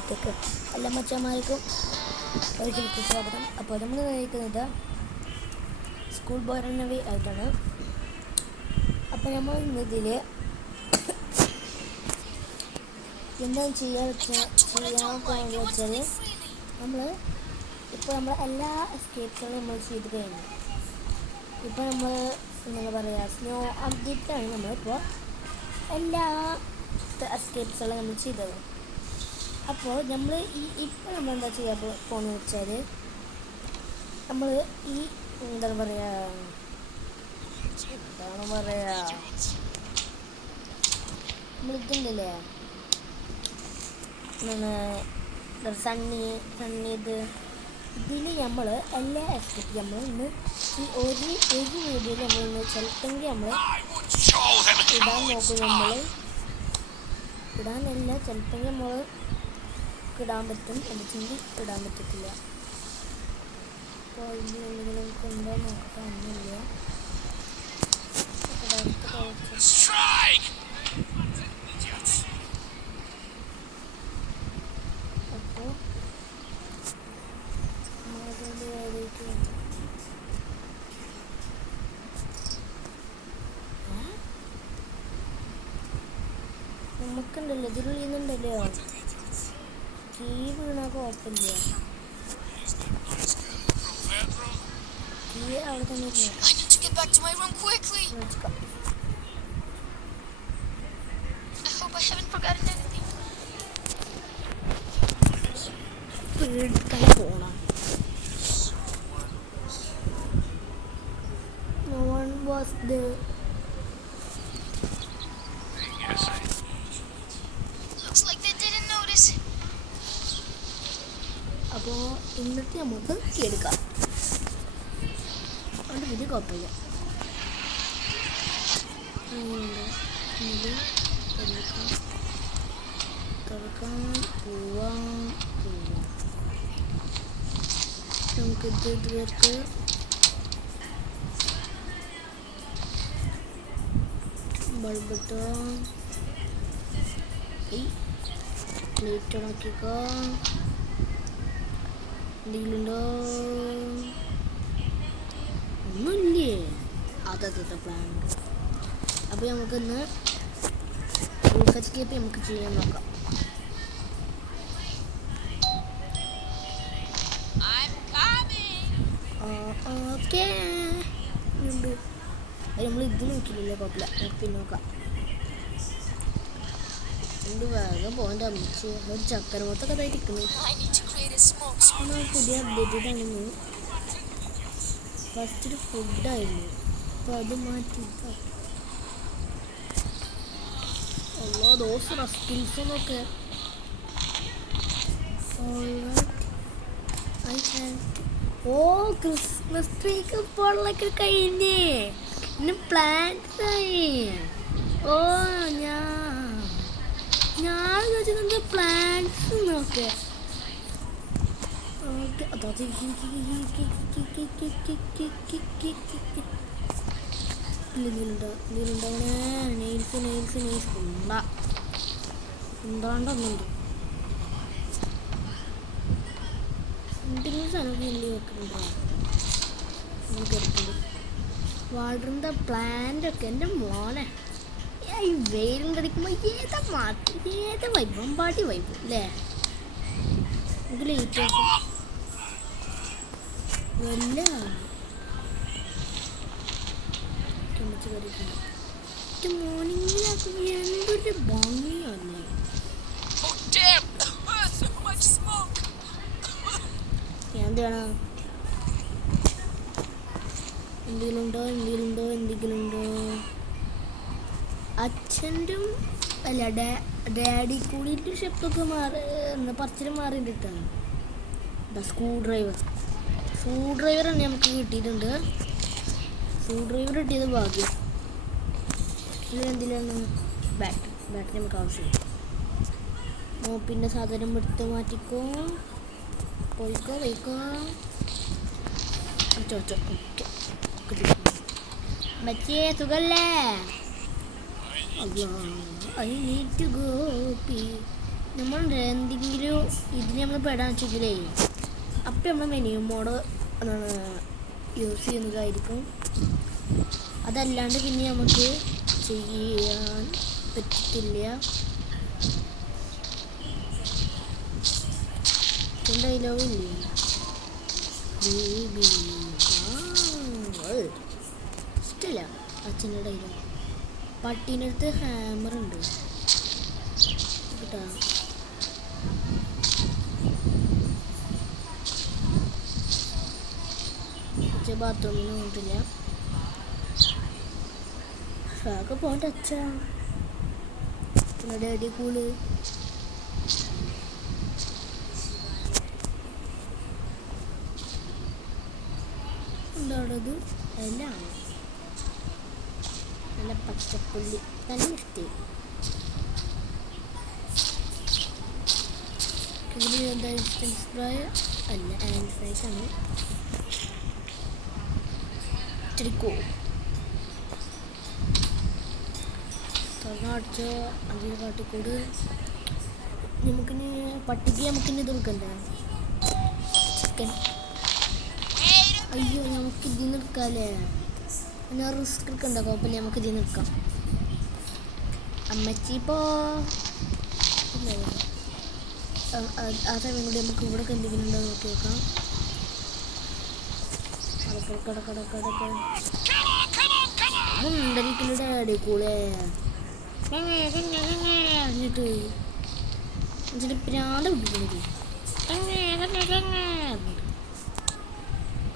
ചാനലിലേക്ക് എല്ലാ മച്ചന്മാർക്കും ഒരിക്കലും സ്വാഗതം. അപ്പോൾ നമ്മൾ നയിക്കുന്നത് സ്കൂൾ ബോയ് റണ്ണവേ ആയിട്ടാണ്. അപ്പോൾ നമ്മൾ ഇന്നതിൽ എന്താണ് ചെയ്യാൻ വെച്ചാൽ നമ്മൾ ഇപ്പോൾ നമ്മൾ എല്ലാ എസ്കേപ്സുകളും നമ്മൾ ചെയ്ത് കഴിഞ്ഞു. ഇപ്പോൾ നമ്മൾ എന്താ പറയുക, സ്നോ അപ്ഡേറ്റാണ് നമ്മളിപ്പോൾ എല്ലാ എസ്കേപ്സുകളും നമ്മൾ ചെയ്തത്. അപ്പോൾ നമ്മൾ ഇപ്പോൾ നമ്മൾ എന്താ ചെയ്യാൻ പോകുന്നത് വെച്ചാൽ നമ്മൾ ഈ എന്താണ് പറയുക നമ്മളിതുണ്ടല്ലേ സണ്ണി ഇതിൽ നമ്മൾ എല്ലാ എസ്കേപ്പ് നമ്മൾ ഇന്ന് ഈ ഒരു വീഡിയോയിൽ നമ്മളിന്ന് ചിലപ്പെങ്കിൽ നമ്മൾ ഇടാൻ നോക്കും. നമ്മൾ ഇടാനല്ല, ചിലപ്പോൾ നമ്മൾ ഇടാൻ പറ്റും, അല്ലെങ്കിൽ ഇടാൻ പറ്റത്തില്ല. അപ്പോൾ ഇതിൽ എന്തെങ്കിലും കൊണ്ടോ നോക്കാൻ ഒന്നുമില്ല. അപ്പോൾ നമുക്കുണ്ടല്ലോ ഇതിനുള്ളിൽ നിന്നുണ്ടല്ലോ കീ വീണാൽ കുഴപ്പമില്ല. കീ അവിടെ തന്നെ പേടിക്കാൻ പോണം. No one was there. അപ്പോൾ ഇന്നത്തെ നമുക്ക് എടുക്കാം, അതുകൊണ്ട് വലിയ കുഴപ്പമില്ല. തുറക്കാൻ പോവാം. നമുക്കിത് ഇതുവർക്ക് ബൾബിട്ടോ ഈ പ്ലേറ്റ് ഉണക്കിക്കോ. എന്തെങ്കിലുണ്ടോ? ഒന്നുമില്ലേ? അതത്തെ പ്ലാൻ. അപ്പോൾ നമുക്കിന്ന് റൂഫ് എസ്കേപ്പ് നമുക്ക് ചെയ്യാൻ നോക്കാം. ഓക്കെ, ഉണ്ട്. അത് നമ്മൾ ഇത് നോക്കിയില്ലല്ലോ, കുഴപ്പമില്ല. പിന്നെ നോക്കാം. എന്ത് വേഗം പോകേണ്ട അമ്മച്ച് ഒരു ചക്കര മൊത്തൊക്കെ ഇതായിരിക്കുന്നു. പുതിയ അപ്ഡേറ്റഡാണെന്ന് ഫസ്റ്റ് ഒരു ഫുഡായിരുന്നു, അപ്പോൾ അത് മാറ്റി എല്ലാ ദിവസവും സ്കിൽസൊക്കെ. ഓ, ക്രിസ്മസ് ട്രീക്ക് ഇപ്പോഴൊക്കെ കഴിഞ്ഞേ, ഇന്ന് പ്ലാന്റ്സ് ആയി. ഓ, ഞാൻ വെച്ചിട്ടുണ്ട് പ്ലാന്റ്സ് നോക്കെ. ഓക്കെ, ഇതിലുണ്ടാവണേ നെയിൽസ് ഉണ്ടാണ്ടൊന്നുണ്ട്. എന്തെങ്കിലും സ്ഥലമൊക്കെ എല്ലി വെക്കുന്നുണ്ടോ? നമുക്ക് എടുക്കുന്നുണ്ട് വാട്ടറിൻ്റെ പ്ലാന്റൊക്കെ. എൻ്റെ മോനെ ഈ വെയിലും കടിക്കുമ്പോൾ ഏത് വൈബും പാട്ടി വൈബും അല്ലേ? ഇത് ലേറ്റ് വല്ല മോർണിംഗിലാക്കുമ്പോൾ എന്തൊരു ഭംഗിയല്ലേ. എന്താണ് എന്തെങ്കിലുണ്ടോ? അച്ഛൻ്റെ അല്ല ഡാഡി കൂടിയിട്ട് ഷെപ്പൊക്കെ പറച്ചിലും മാറിയിട്ടാണ്. സ്ക്രൂ ഡ്രൈവർ തന്നെ നമുക്ക് കിട്ടിയിട്ടുണ്ട്. സ്ക്രൂ ഡ്രൈവർ കിട്ടിയത് ഭാഗ്യം. ഇതിലെന്തിലാണ് ബാറ്ററി നമുക്ക് ആവശ്യമില്ല. പിന്നെ സാധനം എടുത്ത് മാറ്റിക്കോ, പോയിക്കോ. മച്ചേ സുഖല്ലേ? I need to go pee. നമ്മൾ എന്തെങ്കിലും ഇതിന് നമ്മൾ പെടാന്ന് വെച്ചെങ്കിലേ അപ്പം നമ്മൾ മെനു മോഡ് യൂസ് ചെയ്യുന്നതായിരിക്കും. അതല്ലാണ്ട് പിന്നെ നമുക്ക് ചെയ്യാൻ പറ്റത്തില്ല. ഡയലോഗ് ഇല്ലേ ഇഷ്ടമില്ല അച്ഛൻ്റെ ഡയലോഗ്. പട്ടീൻ്റെ അടുത്ത് ഹാമർ ഉണ്ട് കേട്ടോ. അച്ഛൻ ബാത്റൂമിന് പോയിട്ടില്ല. ഷാക്ക് പോകണ്ട അച്ഛ ഡാഡി കൂള്. എന്താണത്? എല്ലാം നല്ല പച്ചപ്പുള്ളി നല്ല ഇഷ്ടം. എന്താ ഇൻസ്റ്റൻസ് ഫ്രൈ അല്ല, ആൻഡ് ഫ്രൈസ് ആണ്. ഇച്ചിരിക്കോ തുറന്നടിച്ച് അതിന് കാട്ടിക്കൂട്. നമുക്കിനി പട്ടിക്ക് നമുക്കിനി ഇത് എടുക്കണ്ടേ ചിക്കൻ. അയ്യോ നമുക്ക് ഇതിൽ നിൽക്കാമല്ലേ? ഞാൻ റിസ്ക് എടുക്കണ്ട, കുഴപ്പമില്ല, നമുക്ക് ഇതിൽ നിൽക്കാം. അമ്മച്ചി ഇപ്പോൾ ആ സമയം കൂടി നമുക്ക് ഇവിടെ എന്തെങ്കിലും ഉണ്ടോ നോക്കി നോക്കാം. ഉണ്ടരിക്കല് ഡാഡി കൂടെ എന്നിട്ട് എന്നിട്ട് പ്രാന്ത പിടിക്കുന്നത്.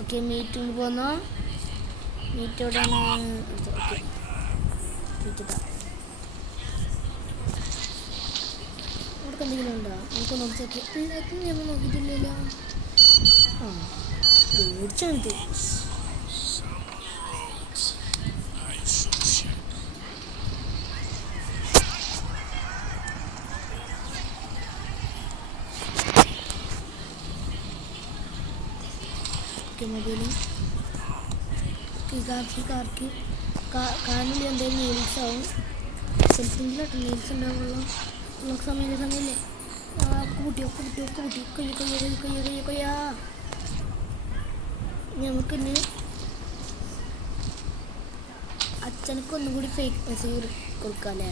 ഓക്കെ, മീറ്റ് കൊണ്ട് പോന്നോ? മീറ്റ് എവിടെയാണ്? ഓക്കെ, മീറ്റ് ഇവിടെ എന്തെങ്കിലും ഉണ്ടോ നമുക്ക് നോക്കി. എല്ലാത്തിനും നമ്മൾ നോക്കിയിട്ടില്ലല്ലോ. ആ പേടിച്ചാണിത്. മൊബൈലും കാറിനുള്ളിൽ എന്തെങ്കിലും നീൽസ് ആവും. സെൽഫിങ്ങിലോട്ട് നീൽസ് ഉണ്ടാവുള്ളൂ. നമുക്ക് സമയമില്ലേ? കൊയ്യാ നമുക്കിന്ന് അച്ഛനക്ക് ഒന്നും കൂടി ഫേക്ക് മെസ്സേജ് കൊടുക്കാമല്ലേ?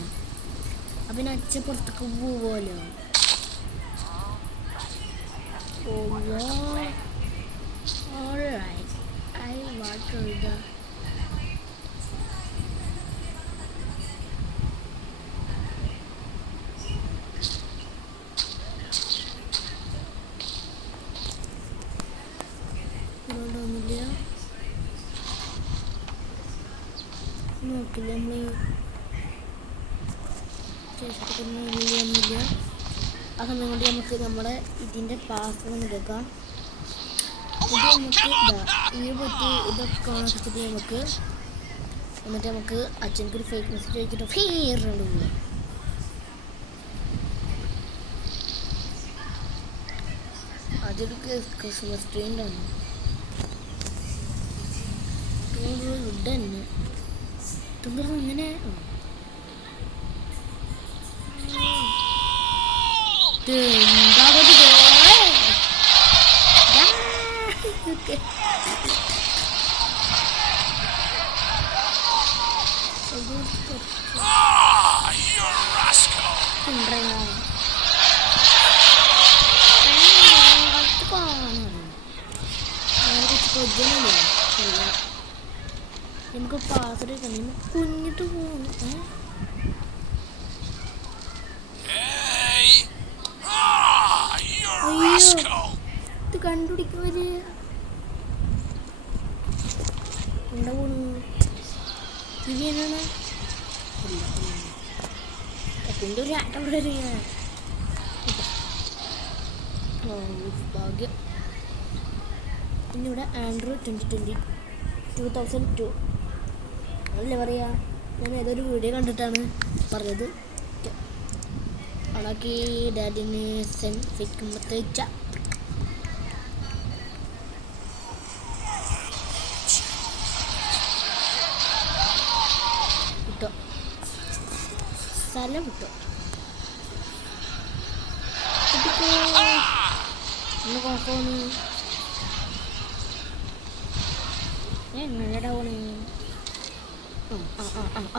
അപ്പം പിന്നെ അച്ഛൻ പുറത്തേക്ക് പോവുമല്ലോ. Alright, I want to the നോക്കില്ല നമ്മൾ ശേഷമൊന്നുമില്ല. ആ സമയം കൊണ്ട് നമുക്ക് നമ്മുടെ ഇതിൻ്റെ പാസ്വേഡ് എടുക്കാം. ഇത് നമുക്ക് ഈ പറ്റി ഇതൊക്കെ കാണിച്ചിട്ട് നമുക്ക് എന്നിട്ട് നമുക്ക് അച്ഛനക്കൊരു ഫേക്ക് മെസ്സേജ് അയച്ചിട്ട് ഫേറുണ്ട് പോവുക. അതൊരു ക്രിസ്മസ് ട്രീ ഉണ്ടാണ്. വുഡ് തന്നെ തുമ്പ ഇങ്ങനെ Okay. You rascal! നമുക്ക് പാത്രം കുഞ്ഞിട്ട് പോകും. ഇത് കണ്ടുപിടിക്കുന്നവര് എന്താ പോണു? ഇതാണ് അതിൻ്റെ ഒരു ആട്ടം ഭാഗ്യം. പിന്നെ ഇവിടെ ആൻഡ്രോയിഡ് 2002 അല്ലേ പറയാ. ഞാൻ ഏതൊരു വീഡിയോ കണ്ടിട്ടാണ് പറഞ്ഞത്. അളക്കി ഡാഡിനെ സെൻഫിക്കുമ്പത്തെ സ്ഥലം വിട്ടോ. ഒന്ന് കുഴപ്പമൊന്ന് എങ്ങനെയാ പോണേ?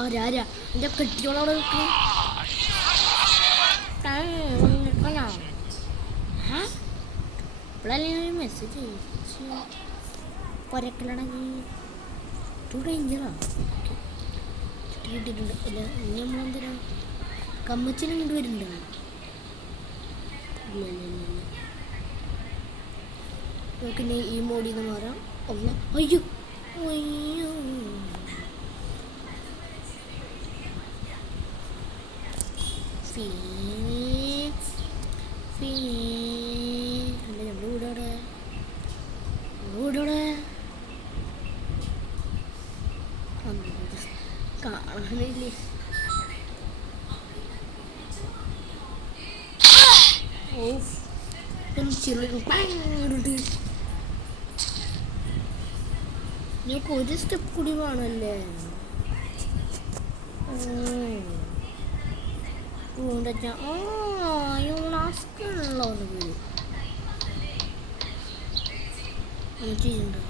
ആരാ എൻ്റെ കെട്ടിയോളവിടെ നിൽക്കണോ? ഇപ്പോഴല്ലേ ഞാൻ മെസ്സേജ് അയച്ചു പൊരക്കലാണെങ്കിൽ ടു ഡേഞ്ചറാ കിട്ടിയിട്ടുണ്ട്. അല്ല ഇനി നമ്മളെന്തിനാ കമ്മച്ചിനും കൊണ്ട് വരുന്നുണ്ടോ? ഇല്ല ഇല്ല ഇല്ല ഇല്ല. നമുക്കിനി ഈ മോഡിൽ നിന്ന് മാറാം. അല്ല അയ്യോ അയ്യോ അല്ല നമ്മുടെ വീടോടെ വീടോടെ കാണാനില്ലേ? ഓ ചെറുത് ഞങ്ങൾക്ക് ഒരു സ്റ്റെപ്പ് കൂടി വേണമല്ലേ? യൂണാസ്കുള്ള വീട് ചെയ്യുന്നുണ്ടോ?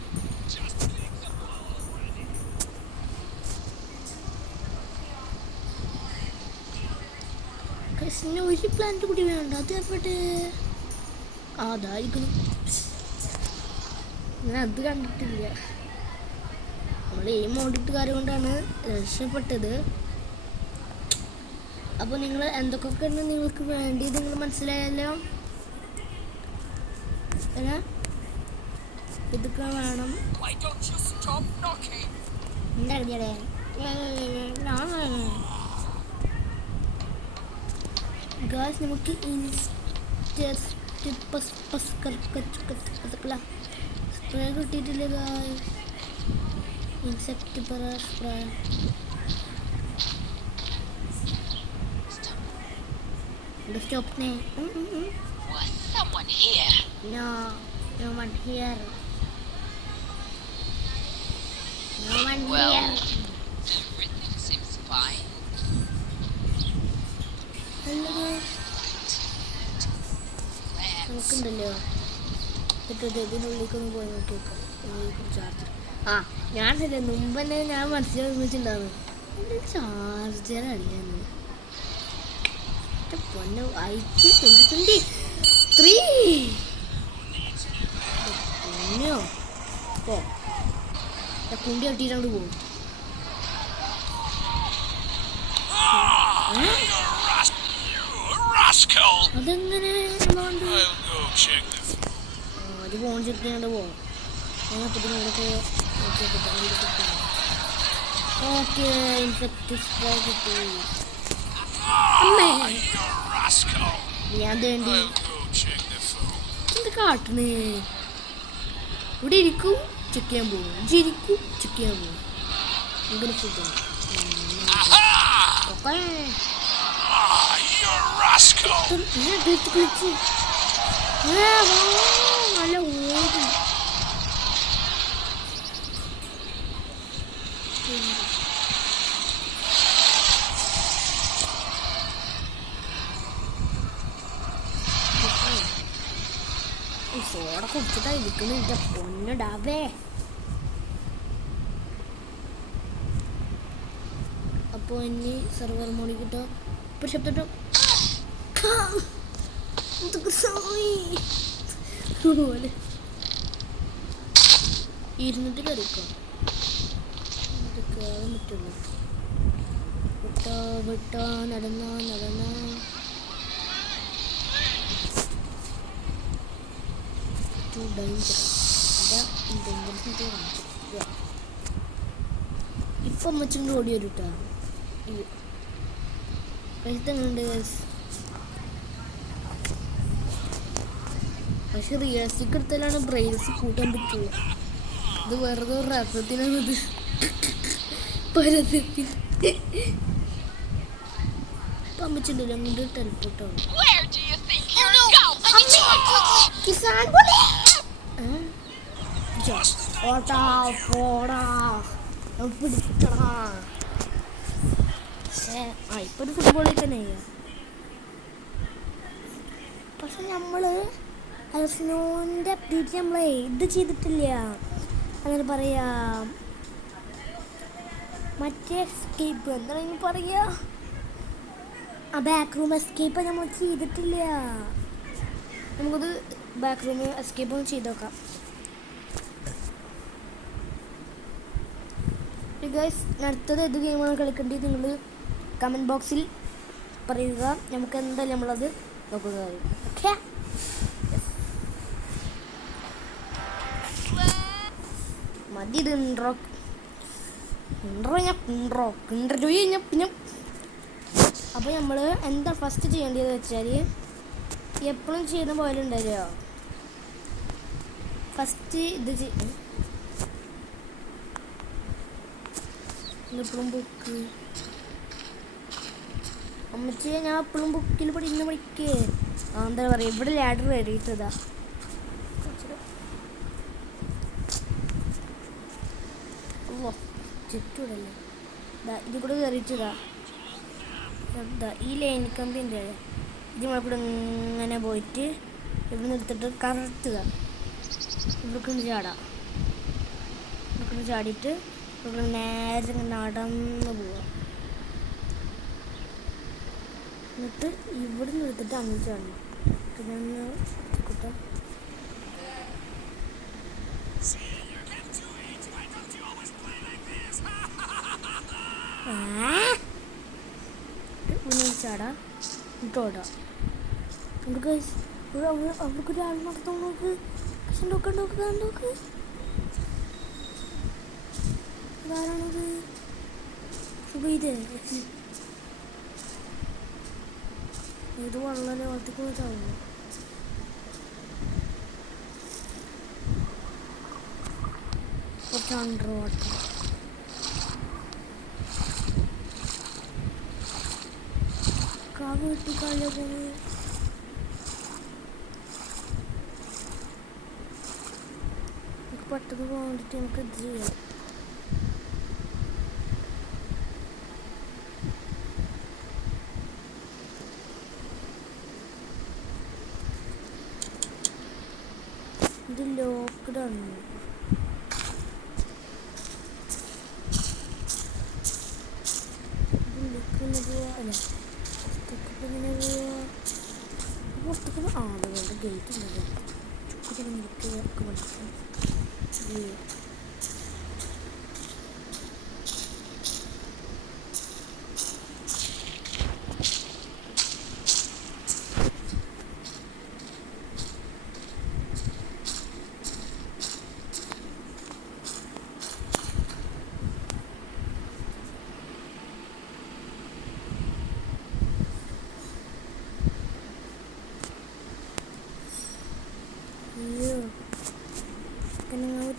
ഒരു പ്ലാന്റ് കൂടി വേണ്ട. അത് എവിടെ? അതായിരിക്കണം. ഞാൻ അത് കണ്ടിട്ടില്ല. നമ്മൾ ഈ മോഡിട്ടുകാരെ കൊണ്ടാണ് രക്ഷപ്പെട്ടത്. അപ്പോൾ നിങ്ങൾ എന്തൊക്കെയാണ് നിങ്ങൾക്ക് വേണ്ടിയത് നിങ്ങൾ മനസ്സിലായല്ലോ. ഇതൊക്കെ വേണം. ഗായ്സ് നമുക്ക് സ്പ്രേ കിട്ടിയിട്ടില്ല guys. Insect spray stop me. Was someone here? No, no one here. No one Well, here. everything seems fine. Hello. നോക്കണ്ടല്ലോ. ഇതിനുള്ളിലേക്കൊന്ന് പോയി നോക്കിയേക്കാം. ചാർജർ ഞാനല്ലേ മുമ്പ് തന്നെ ഞാൻ മനസ്സിലാക്കിയിട്ടുണ്ടാവും എൻ്റെ ചാർജറല്ലെന്ന്. പൊന്നോ ഐക്ക് 2023 പൊന്നോ പോ കുണ്ടി കെട്ടിയിട്ടങ്ങോട്ട് പോകും. അതെങ്ങനെ അത് ഫോൺ ചെക്ക് ചെയ്യാണ്ട് പോകും. ഓക്കെ ഇൻഫെക്റ്റ് സ്പ്രേ കിട്ടി. ഞാൻ വേണ്ടി എന്ത് കാട്ടണേ? ഇവിടെ ഇരിക്കും ചെക്ക് ചെയ്യാൻ പോകും, ചിരിക്കും ചെക്ക് ചെയ്യാൻ പോകും. ഇങ്ങനെ ഫുഡ് കളിച്ച് നല്ല ഓടി സോഡ കുടിച്ചിട്ടാ ഇരിക്കുന്നു. എൻ്റെ പൊന്നിടാവേ. അപ്പോൾ ഇനി സെർവർ മോഡിൽ കിട്ടോ ഇപ്പോൾ ശബ്ദം പോലെ ഇരുന്നിട്ട് കറിക്കോ കയറാൻ പറ്റുള്ളൂ. വിട്ടാ നടന്ന ഇപ്പൊ അമ്മച്ചും ഓടി വരും കേട്ടോ. എങ്ങനെയുണ്ട് പക്ഷെ റിയാസിക്ക് എടുത്താലാണ് ബ്രെയിൻസ് കൂട്ടാൻ പറ്റുള്ളൂ. ഇത് വെറുതെ ഒരു രസത്തിനാണിത്. പരസ്യത്തിന് ഇപ്പൊ അമ്മച്ചുണ്ടല്ലോ അങ്ങോട്ട് ടെലിപ്പോർട്ടാണ്. ഇപ്പൊ ഒരു ഫുട്ബോളിൽ തന്നെ പക്ഷെ നമ്മൾ അൽഫിനോൻ്റെ അപ്ഡേറ്റ് നമ്മളെ ഇത് ചെയ്തിട്ടില്ല. അങ്ങനെ പറയാം, മറ്റേ എസ്കേപ്പ് എന്താണ് പറയുക, ആ ബാക്ക് റൂം എസ്കേപ്പ് നമ്മൾ ചെയ്തിട്ടില്ല. നമുക്കത് ബാക്ക് റൂം എസ്കേപ്പ് ഒന്ന് ചെയ്ത് നോക്കാം. ഗൈസ്, അടുത്തത് ഏത് ഗെയിമാണ് കളിക്കേണ്ടത് നിങ്ങൾ കമൻറ്റ് ബോക്സിൽ പറയുക. നമുക്ക് എന്തായാലും നമ്മളത് നോക്കുക. ഓക്കെ, മതി ഇത് ഇൻട്രോ പിന്നെ. അപ്പോൾ നമ്മൾ എന്താ ഫസ്റ്റ് ചെയ്യേണ്ടതെന്ന് വെച്ചാൽ, എപ്പോഴും ചെയ്യുന്ന പോലെ ഉണ്ടല്ലോ, ഫസ്റ്റ് ഇത് എപ്പോഴും ബുക്ക് അമ്മച്ചേ, ഞാൻ എപ്പോഴും ബുക്കിൽ പഠിക്കേ. എന്താ പറയുക, ഇവിടെ ലാഡർ കയറിയിട്ടതാ. ഓ ചുറ്റൂടല്ലേ, ഇതിൽ കൂടെ കയറിയിട്ടതാ. എന്താ ഈ ലൈൻ കമ്പിൻ്റെ ഇത് കൂടെ ഇങ്ങനെ പോയിട്ട് ഇവിടെ നിന്ന് എടുത്തിട്ട് കറക്റ്റുക ഇവിടേക്കൊന്ന് ചാടാം. ഇവിടേക്കൊന്ന് ചാടിയിട്ട് ഇവിടെ നേരെ ഇങ്ങനെ നടന്ന് പോവാം. എന്നിട്ട് ഇവിടെ നിന്ന് എടുത്തിട്ട് അങ്ങ് ചാടണം. പിന്നെ കൂട്ടാം. ചാടാ ഇട്ടോടാ. അവർക്കൊരാൾ നടത്താൻ നോക്ക്. നോക്ക് ഇതാരാണത്? ഇത് വളരെ വളർത്തിക്കൊണ്ടാവുന്നു. കുറച്ച് അണ്ടർ വാട്ടർ കാവ് കിട്ടിക്കാലോ പോകുന്നത്. നമുക്ക് പെട്ടെന്ന് പോകാൻ വേണ്ടിയിട്ട് നമുക്ക് ഇത് ചെയ്യാം. ഇത് ലോക്ക്ഡാണ്. ഇതിങ്ങനെ പോവാ അല്ല ഇങ്ങനെ പോവാ പുറത്തേക്ക്. അതുകൊണ്ട് ഗേറ്റ് ഉണ്ടല്ലോ. ചുക്കൊക്കെ മനസ്സിലായി.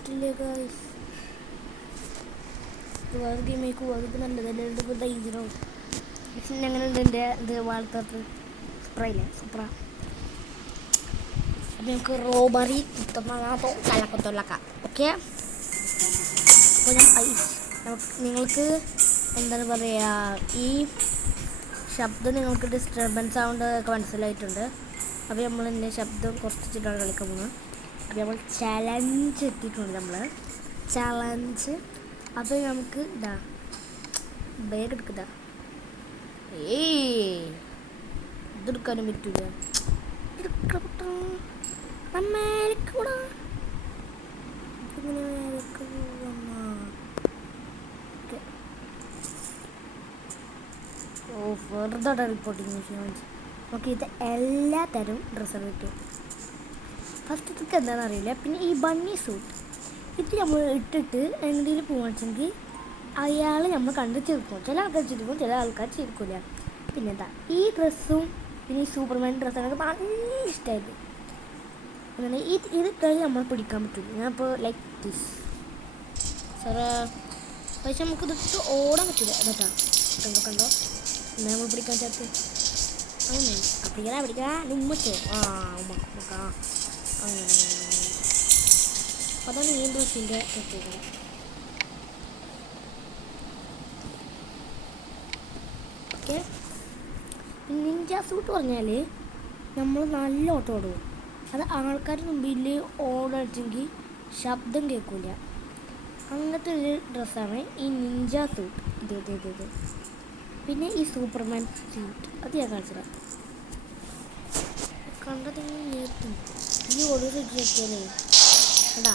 പറ്റില്ല ഗായ്സ്. വേറെ ഗെയിമേക്ക് പോകും. അതിപ്പോൾ നല്ലതല്ലേ. ഇപ്പോൾ ധൈര്യമാവും. പിന്നെ അങ്ങനെ ഉണ്ട് എൻ്റെ ഇത് വാൾത്തത്ത് സ്പ്രൈല്ലേ സൂപ്പറാ. അപ്പം നമുക്ക് റോബറി കുത്തമാതോ കലക്കത്തൊല്ലക്കാം. ഓക്കെ, അപ്പോൾ നിങ്ങൾക്ക് എന്താണ് പറയുക, ഈ ശബ്ദം നിങ്ങൾക്ക് ഡിസ്റ്റർബൻസ് സൗണ്ട് ഒക്കെ മനസ്സിലായിട്ടുണ്ട്. അപ്പോൾ നമ്മൾ എൻ്റെ ശബ്ദം കുറച്ചിട്ടാണ് കളിക്കാൻ പോകുന്നത്. അപ്പോൾ നമ്മൾ ചലഞ്ച് എത്തിയിട്ടുണ്ട്. നമ്മൾ ചലഞ്ച് അപ്പോൾ നമുക്ക് ഇതാ ബാഗ് എടുക്കുക. ഇതെടുക്കാനും പറ്റൂല. വെറുതെ റിപ്പോർട്ടിങ് നമുക്ക് ഇത് എല്ലാ തരം ഡ്രസ്സുകൾ കിട്ടും. ഫസ്റ്റത്തേക്ക് എന്താണെന്ന് അറിയില്ല. പിന്നെ ഈ ബണ്ണി സൂട്ട് ഇത് നമ്മൾ ഇട്ടിട്ട് എന്തെങ്കിലും പോകണമെങ്കിൽ അയാൾ നമ്മൾ കണ്ട് ചിരിക്കും. ചില ആൾക്കാർ ചിരിക്കും, ചില ആൾക്കാർ ചിരിക്കില്ല. പിന്നെന്താ ഈ ഡ്രസ്സും പിന്നെ ഈ സൂപ്പർമാൻ ഡ്രസ്സൊക്കെ നല്ല ഇഷ്ടമായത്. അങ്ങനെ ഇത് കളി നമ്മൾ പിടിക്കാൻ പറ്റില്ല. ഞാനിപ്പോൾ ലൈക്ക് ദിസ് സാറേ. പക്ഷെ നമുക്ക് ഇതിട്ട് ഓടാൻ പറ്റില്ല. കേട്ടോ കണ്ടോ എന്നാൽ നമ്മൾ പിടിക്കാൻ ചേർത്ത് അങ്ങനെ പിടിക്കാൻ നിമ്മച്ചോ ഉമ്മ അങ്ങനെ. അതാണ് ഈ ഡ്രസ്സിൻ്റെ പ്രത്യേകത. ഓക്കെ, നിഞ്ച സൂട്ട് പറഞ്ഞാൽ നമ്മൾ നല്ല ഓട്ടം ഓടും. അത് ആൾക്കാരുടെ മുമ്പിൽ ഓടടിച്ചെങ്കിൽ ശബ്ദം കേൾക്കില്ല. അങ്ങനത്തെ ഒരു ഡ്രസ്സാണ് ഈ നിഞ്ച സൂട്ട്. ഇത് പിന്നെ ഈ സൂപ്പർമാൻ സ്യൂട്ട് അത് ഞാൻ കാണിച്ചതാണ്. കണ്ടതിങ്ങനെ നിർത്തും. ഈ ഒടുവിൽ നോക്കിയാലേ കണ്ടാ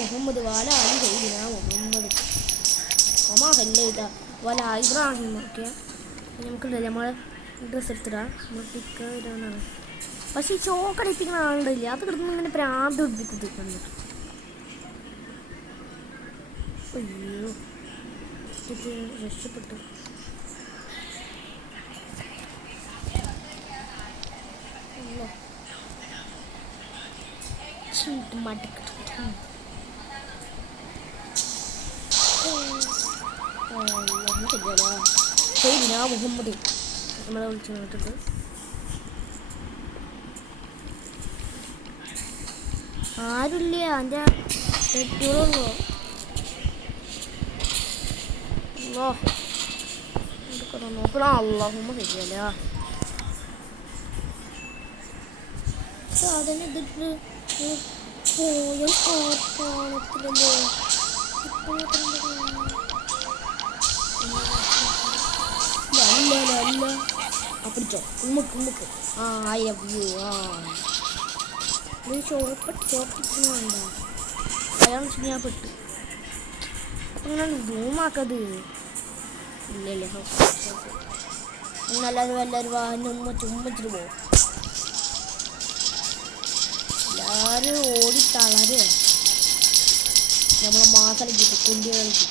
മുഹമ്മദ് വാല അലി സൈദിന മുഹമ്മദ് വല ഇബ്രാഹിം ഒക്കെ നമുക്കുണ്ടല്ലേ നമ്മളെ ഡ്രസ്സ് എടുത്തിടാം. നമ്മൾ ടിക്ക ഇടാനാണ്. പക്ഷേ ഈ ചോക്കടിപ്പിക്കുന്ന ആളുകളില്ല, അത് കിടന്ന് ഇങ്ങനെ പ്രാന്ത് പിടിപ്പിക്കുന്നത് കണ്ടിട്ട്. അയ്യോ ഇത് രക്ഷപ്പെട്ടു. മുഹമ്മദ് നമ്മളെ വിളിച്ചു നോക്കിട്ടുണ്ട്. ആരുമില്ല, എൻ്റെ കുട്ടികളുള്ളൂ. നോക്കണം. അള്ളാഹുമ്മ ശരിയല്ല സാധനം ഇതിട്ട് പോയ ആർപ്പാണത്തിലല്ലേ അല്ല പിടിച്ചോ ഉമ്മക്ക് ഐ ലവ് യു. ചോപ്പിട്ടുണ്ടോ അയാൾ ഞാൻ പെട്ടു. അങ്ങനെ സൂമാക്കത് ഇല്ലല്ലേ. നല്ലത് എല്ലാവരും വാഹനം ഉമ്മച്ചിട്ട് പോകും. എല്ലാവരും ഓടി തളര്. നമ്മളെ മാസം കിട്ടും കുണ്ടി കളിക്ക്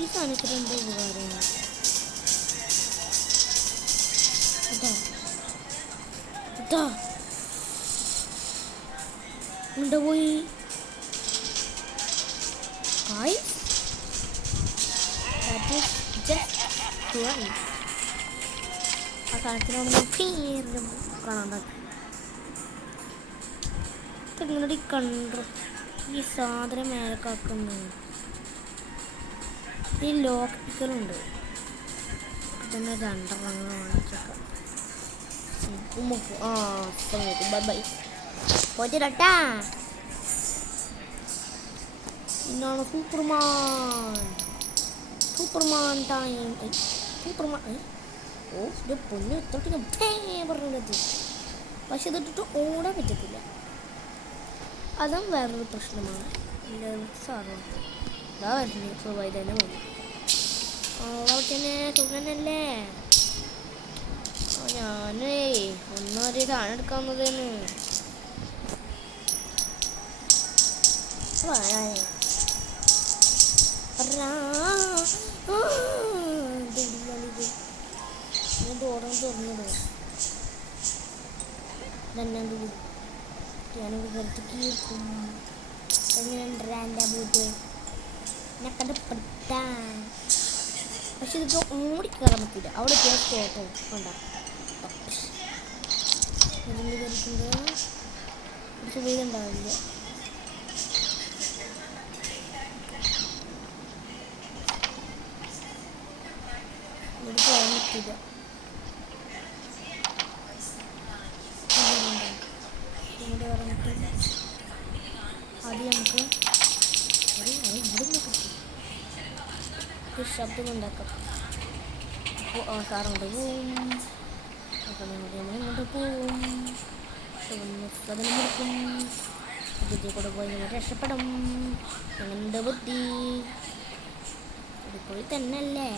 ഈ സാധനത്തിന് എന്താ ഉപകാരം? എന്താ പോയി ആ സാധനത്തിനോട് കാണാൻ ഇങ്ങനെ കണ്ടു. ഈ സാധനം മേലക്കാക്കുന്നു. ഈ ലോക്ക് പിക്കറുണ്ട്. തന്നെ രണ്ടെണ്ണം വാങ്ങിച്ചേക്കാം. ബൈ ബൈ പോയിട്ടാ. ഇന്നാണ് സൂപ്പർമാൻ ടൈം. സൂപ്പർമാൻ ഓ ഇത് പൊന്നു എത്തോട്ട് ഞാൻ പറഞ്ഞത്. പക്ഷെ ഇതിട്ടിട്ട് ഓടാൻ പറ്റത്തില്ല. അതും വേറൊരു പ്രശ്നമാണ്. എൻ്റെ സാറോ ഇതാ വരുന്നത്. സുഖമായി തന്നെ പോകുന്നു. തന്നെ സുഖനല്ലേ? ഞാനേ ഒന്നൊരു സാധനം എടുക്കാൻ വന്നതേന്ന്. ഓടാൻ തുറന്നത് ഞാനൊരു കരുത്തേക്കും. എങ്ങനെയുണ്ട് എൻ്റെ ബൂട്ട്? എന്നെ കണ്ടുപിടുത്താൻ. പക്ഷെ ഇതിപ്പോൾ ഓടിക്കയറാൻ പറ്റില്ല. അവിടെ കേട്ടോ കൊണ്ടാ ധരിക്കുന്നത് കുറച്ച് വീടുണ്ടാവില്ല. ഇവിടെ കയറാൻ പറ്റില്ല. ഇവിടെ കയറാൻ പറ്റില്ല. ആദ്യം നമുക്ക് ശബ്ദം ഉണ്ടാക്കാം. അപ്പോൾ ആ സാറുണ്ട് പോവും. അപ്പം ഇങ്ങോട്ട് പോവും. സാധനം കൊടുക്കും. ഇതിൽ കൂടെ പോയി നമ്മൾ രക്ഷപ്പെടും. ഞങ്ങളുടെ ബുദ്ധി ഇതിപ്പോയി തന്നെയല്ലേ.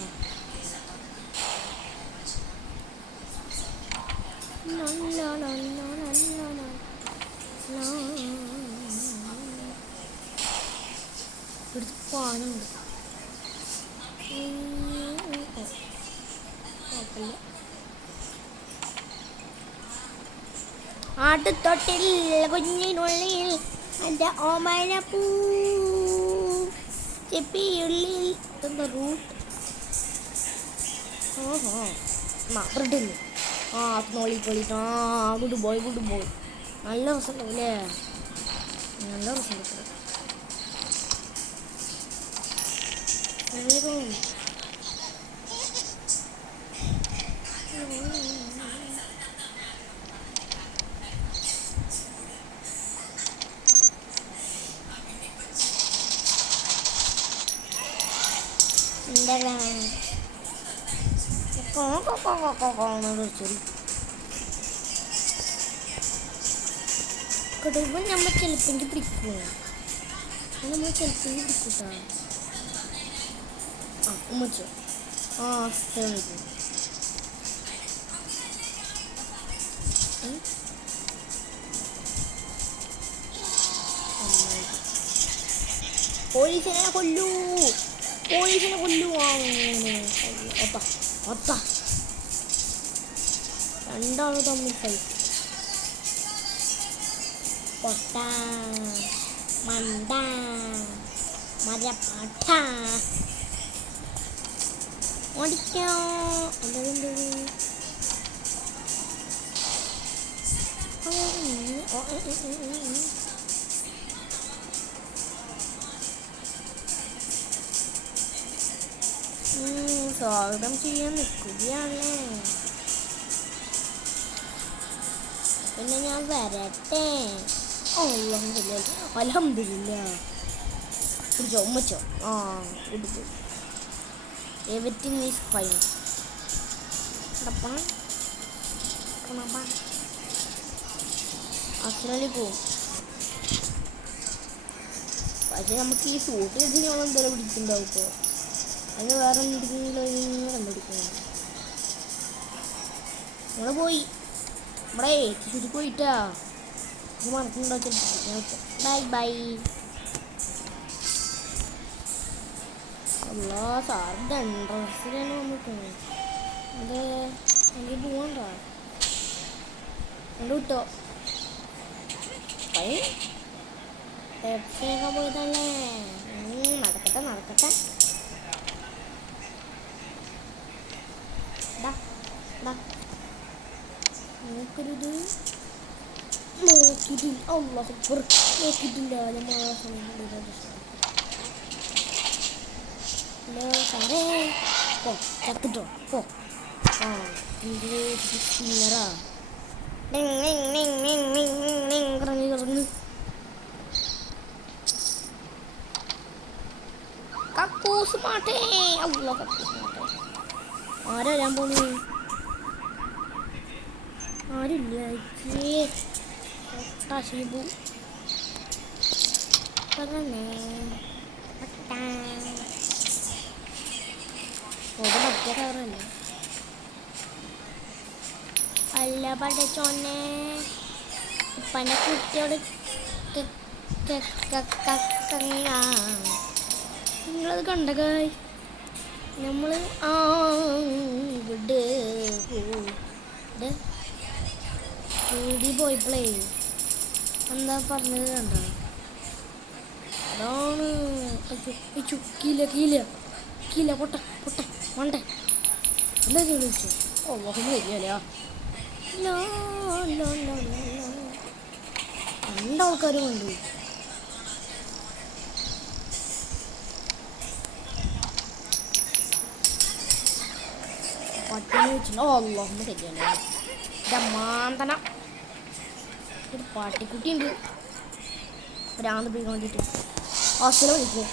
ഇവിടുത്തെ പാനുണ്ട്. കുഴപ്പമില്ല. ആട്ടുതൊട്ടിൽ കുഞ്ഞിനുള്ളിൽ എൻ്റെ ഓമനപ്പൂ ചെപ്പിയുള്ളിൽ എന്താ റൂട്ട്. ഓഹോ ബ്രെഡില്ലേ? അത് നോളിപ്പൊളിട്ട് ഗുഡ് ബോയ് നല്ല രസമുണ്ടാവില്ലേ? നല്ല രസം കിട്ടും. വേഗം എന്താ കടുവ നമ്മൾ ചിലപ്പെങ്കിൽ പിടിക്കും. നമ്മൾ ചിലപ്പെങ്കിൽ പിടിക്കൂട്ടാ. ആ ഉമ്മച്ചോ ആ ശ്രമിക്കും. പോലീസിനെ കൊല്ലൂ, പോലീസിനെ കൊല്ലൂ. ഒത്ത ഒത്ത രണ്ടാളും തമ്മിൽ ഫൈറ്റ്. പൊട്ട മണ്ട മരപ്പാട്ട ഓടിക്കോ. എന്തെന്ത് സ്വാഗതം ചെയ്യാൻ നിൽക്കുകയാണല്ലേ. പിന്നെ ഞാൻ വരട്ടെ. അൽഹംദുലില്ലാ. കുടിച്ചോ ഉമ്മച്ചോ? ആ കുടിച്ചു. Everything is fine. അസ്സലാമലൈക്കും. പക്ഷെ നമുക്ക് ഈ സൂട്ട് ഇതിനോളം എന്തായാലും പിടിച്ചിട്ടുണ്ടാവും. ഇപ്പോൾ അതിന് വേറെ എന്തെങ്കിലും കണ്ടുപിടിക്കണം. നമ്മൾ പോയി ഇവിടെ ചുറ്റി പോയിട്ടാ മറക്കുന്നുണ്ടോ ചിലപ്പോൾ. Bye bye. അല്ലാ സാറിൻ്റെ ഡ്രസ്സിലാണ് വന്നിട്ടുണ്ട്. അത് എനിക്ക് പോകണ്ട കണ്ടു കിട്ടോ. എപ്പോഴൊക്കെ പോയതല്ലേ. നടക്കട്ടെ നടക്കട്ടെ. നോക്കരുത് നോക്കിയിട്ടില്ല. അല്ലാഹു അക്ബർ. നോക്കിയിട്ടില്ല. സാറേ പോ ചത്തിട്ടോ പോ. ആ സിന്നറാ കറങ്ങി കറങ്ങി. കക്കൂസ് മാട്ടേ. അല്ലാ കക്കൂസ് മാട്ടേ. ആരാ ഞാൻ പോണു? ആരില്ല. ഷിബു പറഞ്ഞേ മറ്റേ കയറല്ലേ. അല്ല പഠിച്ചോന്നെ ഉപ്പൻ്റെ കുട്ടിയോട് നിങ്ങളത് കണ്ട കായ്. നമ്മൾ ഇവിടെ വീടി പോയപ്പോളേ എന്താ പറഞ്ഞത് കണ്ട. അതാണ് കീല കീല കീല പൊട്ട പൊട്ട മണ്ട എന്താ ചോദിച്ചു. ഓ വരികയല്ല. രണ്ടാൾക്കാരും കണ്ടു. പട്ടിനെ വെച്ചിട്ടുണ്ടോ. അല്ലാഹുമ്മ ശരിയല്ലേ. മാന്തന ഒരു പാട്ടിക്കുട്ടിയുണ്ട്. ഒരാന്ന് പോയി വേണ്ടിയിട്ട് ഹോസ്റ്റലിൽ വിളിക്കും.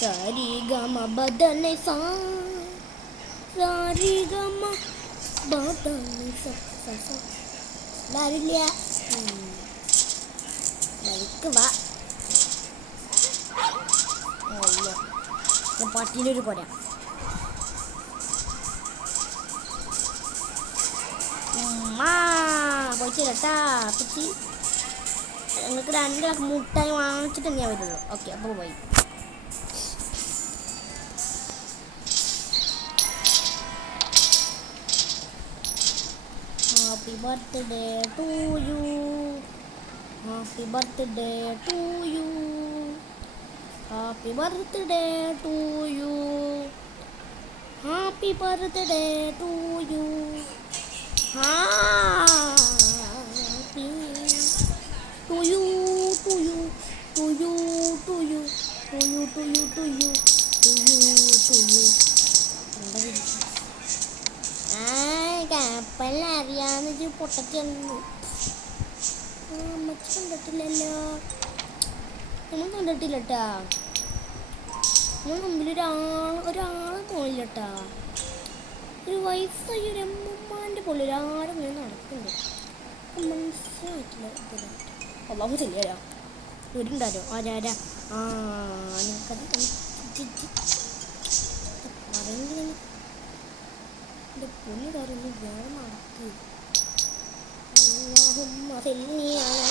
സാരിഗമ ബദന സാരിഗമ ബദന വരില്ല. വാ പട്ടീൻ്റെ ഒരു കൊര. പോയിട്ടാ പറ്റി. ഞങ്ങൾക്ക് 2 മുട്ടായി വാങ്ങിച്ചിട്ട് തന്നെയാ വരുള്ളൂ. ഓക്കെ അപ്പോൾ പോയി. Happy birthday to you. Happy birthday to you, happy birthday to you, happy birthday to you, happy to you, to you, to you, to you, to you, to you, to you, to you, to you. കപ്പലിൽ അറിയാന്ന് പൊട്ടത്തിയൊന്നും അമ്മച്ചി കണ്ടിട്ടില്ലല്ലോ. ഒന്നും കണ്ടിട്ടില്ല കേട്ടാ. നമ്മൾ മുമ്പിൽ ഒരാളെ തോന്നില്ല. ഒരു വയസ്സായി ഒരു അമ്മമാൻ്റെ പോലെ ഒരാളും ഇങ്ങനെ നടക്കുന്നുണ്ട്. മനസ്സിലായിട്ടില്ല. അള്ളാഹു ശരിയാ വീടുണ്ടാരോ ആരാ എനിക്കത് പറയുന്നത് എൻ്റെ പൊന്നു കാര്യങ്ങൾ വേറെ നടക്ക്. اللهم صل على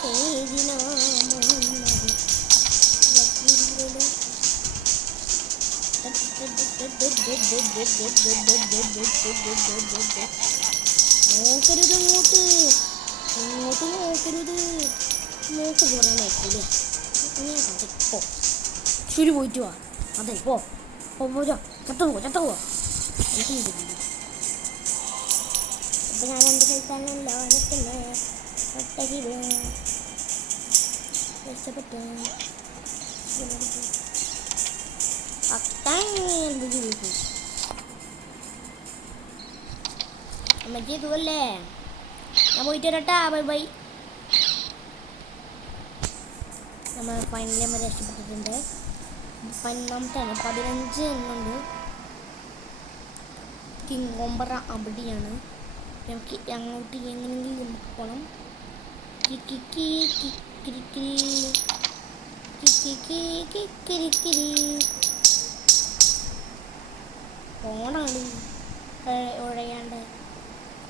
سيدنا محمد നോക്കരുത് ഇങ്ങോട്ട് നോക്കരുത്. നോക്ക് പറയാൻ നോക്കൂലേ പോ ശരി പോയിട്ട് വാ. അതെ പോ ചത്തുപോവാ. അപ്പം ഞാൻ എൻ്റെ കഴിക്കാനല്ലോ നിൽക്കുന്നത് ഒട്ടകിൽ രക്ഷപ്പെട്ടു അമ്മച്ചി ഇതുവല്ലേ ഞാൻ പോയിട്ട് വരട്ടാ. ബൈ. നമ്മൾ ഫൈനലി നമ്മൾ രക്ഷപ്പെട്ടിട്ടുണ്ട്. 15 എണ്ണുണ്ട്. കിങ് കോംബറ അവിടെയാണ്. നമുക്ക് അങ്ങോട്ട് എങ്ങനെയെങ്കിലും നമുക്ക് പോകണം. ഫോണാണ് ഉഴയാണ്ട്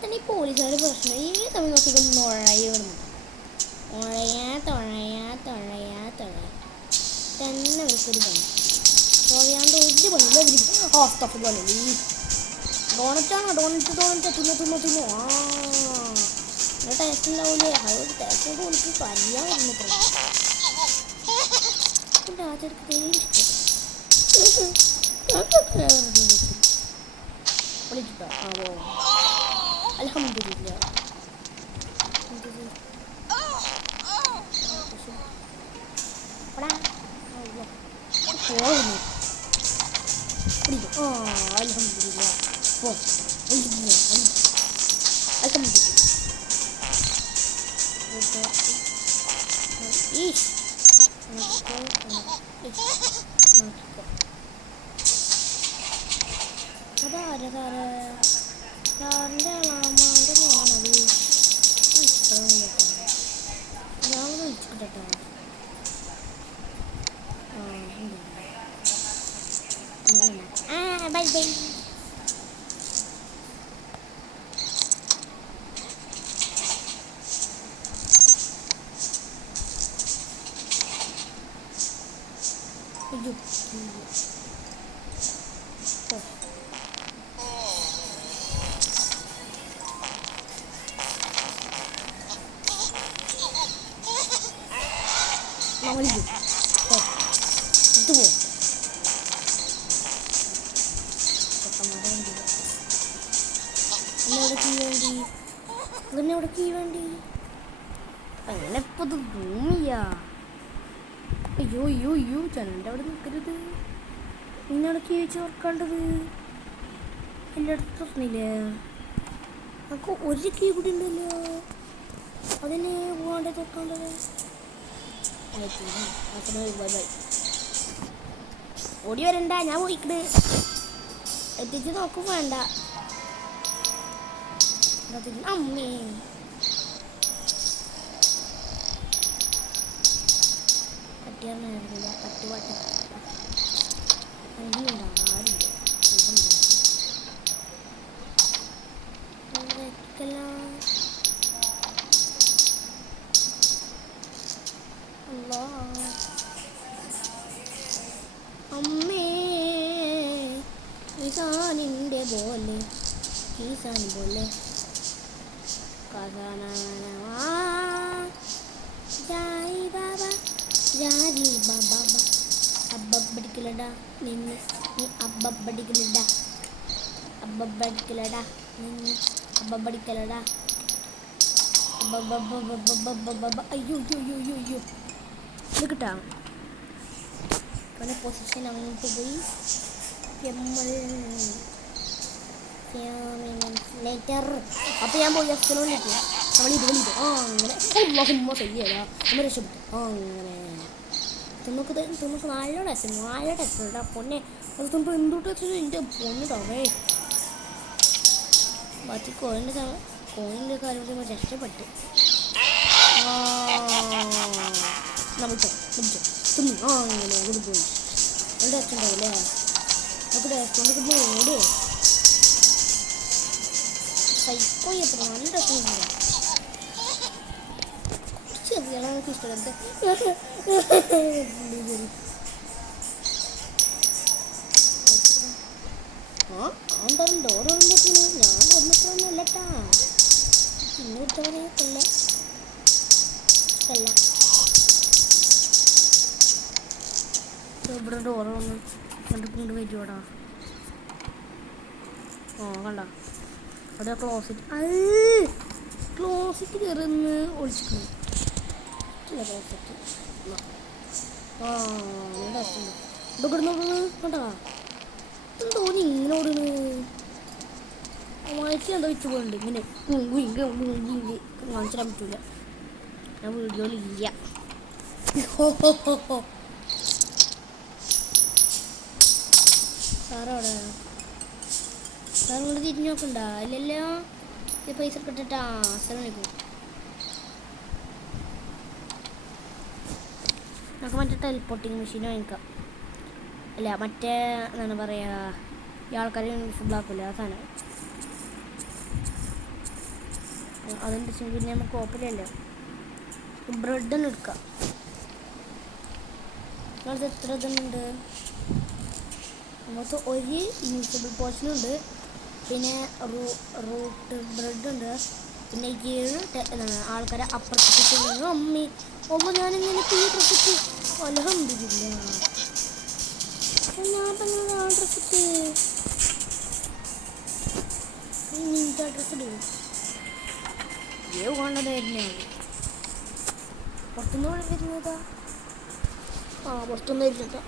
തന്നെ. ഈ പോലീസുകാർ പ്രശ്നം ഈ സമയത്ത് ഉഴയണം. ഉഴയാ തന്നെ അവർക്കൊരു പണി. ഉഴയാണ്ട് ഒരു പണിയില്ല. ഹോസ്റ്റഫ് പോലെ ഡോണറ്റാണോ ഡോണറ്റ് തിന്നു ടേസ്റ്റ് ഉണ്ടാവില്ലേ? അത് ടേസ്റ്റ് കൊണ്ട് എനിക്ക് കറിയാൻ വന്നിട്ട് ആചാർക്ക് പേര് വിളിച്ചിട്ടോ. അൽഹംദുലില്ലാ. അൽഹംദുലില്ലാ. സാറിൻ്റെ അളാമാൻ്റെ മോണത് ഞാൻ വിളിച്ചിട്ടോ. ബൈ. വേണ്ടി അങ്ങനെ ഇപ്പൊ ഭൂമിയാ. അയ്യോ ജനലിൻ്റെ അവിടെ നിൽക്കരുത്. നിന്നവിടെ കീ വെച്ച് ഓർക്കേണ്ടത് എല്ലായിടത്തും തുറന്നില്ലേ? നമുക്ക് ഒരു കീ കൂടി ഉണ്ടല്ലോ. അതിനെ പോകാണ്ട് തുറക്കേണ്ടത്. ബൈ. ഓടി വരണ്ട, ഞാൻ പോയിക്കട്. എത്തിച്ച് നോക്കും വേണ്ട. അമ്മേ പട്ടിയാറിനായിരുന്നില്ല. പട്ടുപാട്ട അരിയുണ്ടാവില്ല. അമ്മേ കിസാനിൻ്റെ പോലെ കിസാൻ പോലെ ജായി ബാബ ജാരി ബാബ അബ്ബടിക്കലടാ നിന്ന് നീ അബ്ബടിക്കലടാ അബ്ബടിക്കലടാ നിന്ന് അബ്ബടിക്കലടാ അയ്യോ അയ്യോ അയ്യോ അയ്യോ അയ്യോ ഇത് കിട്ടാ അവൻ്റെ പൊസിഷൻ അങ്ങോട്ട് പോയി അപ്പം ഞാൻ പോയി അച്ഛനോണ്ടിട്ട് നമ്മൾ ഇത് ആ അങ്ങനെ ചെയ്യടാ നമ്മൾ രക്ഷപ്പെട്ടു ആ അങ്ങനെ തുണക്ക് നല്ല ടേസ്റ്റ് നല്ല ടേസ്റ്റ് പൊന്നെ അത് തുമ്പ് എന്തുട്ട് വെച്ചാൽ എൻ്റെ പൊന്ന് തവേ ബാക്കി കോയിൻ്റെ കാര്യത്തിൽ രക്ഷപ്പെട്ടു നമുക്ക് തിന്നു ആ അങ്ങനെ അങ്ങോട്ട് പോയി നല്ല ടേസ്റ്റ് ഉണ്ടാവില്ലേ നമുക്ക് ടേസ്റ്റ് കൊണ്ട് കിട്ടുന്ന ഓടേ സൈക്കോ എത്ര നല്ല ടേസ്റ്റ് ഉണ്ടാവും ചെറിയാളൊക്കെ ഇഷ്ടമല്ല ആ എന്തായാലും ഡോർ തുറന്നിട്ടു ഞാൻ തുറന്നിട്ടൊന്നും അല്ലട്ടാ ഇന്ന് വിട്ടവരെ കൊല്ല ഇവിടെ ഡോർ വന്ന് കൊണ്ട് വരുവാടാ ആ കണ്ട അവിടെ ക്ലോസറ്റ് കയറുന്ന് ഒളിച്ചിട്ടുണ്ട് ക്ലോസറ്റ് ആ നല്ല ഇവിടെ നോക്കുന്നു കണ്ടാ എന്തോ ഇങ്ങനെ ഓടുന്നു വായിച്ച് എന്തോ വെച്ച് പോയിട്ടുണ്ട് ഇങ്ങനെ കാണിച്ചിടാൻ പറ്റൂല ഞാൻ വീഡിയോയിൽ ഇല്ല സാറവിടെ സാർ കൊണ്ട് തിരിഞ്ഞു നോക്കണ്ട ഇല്ലല്ലോ ഈ പൈസ കിട്ടിട്ടാ ശ്രമിക്കും നമുക്ക് മറ്റേ ടെലിപ്പോർട്ടിങ് മെഷീൻ വാങ്ങിക്കാം അല്ല മറ്റേ എന്താണ് പറയുക ഈ ആൾക്കാരെ യൂണിഫോം ആക്കില്ല ആ സാധനം അതെന്താ വെച്ചാൽ പിന്നെ നമുക്ക് കുഴപ്പമില്ലല്ലോ ബ്രെഡ് തന്നെ എടുക്കാം അത് എത്ര ഇതുണ്ട് നമുക്ക് ഒരു ഇൻവിസിബിൾ പോർഷനുണ്ട് പിന്നെ റൂട്ട് ബ്രെഡ് ഉണ്ട് പിന്നെ 7 ആൾക്കാരെ അപ്പുറത്തേക്ക് ചെയ്യുന്നു അമ്മി ഒപ്പം ഞാനിങ്ങനെ തീ ഡ്രസ്സിട്ട് അൽഹംദുലില്ലാ ഞാൻ തന്നെ ഡ്രസ് ഇട്ട് ഡ്രസ് ഇടും കൊണ്ടതായിരുന്നു പുറത്തുനിന്ന് വരുന്നതാ ആ പുറത്തുനിന്ന് വരുന്നതാ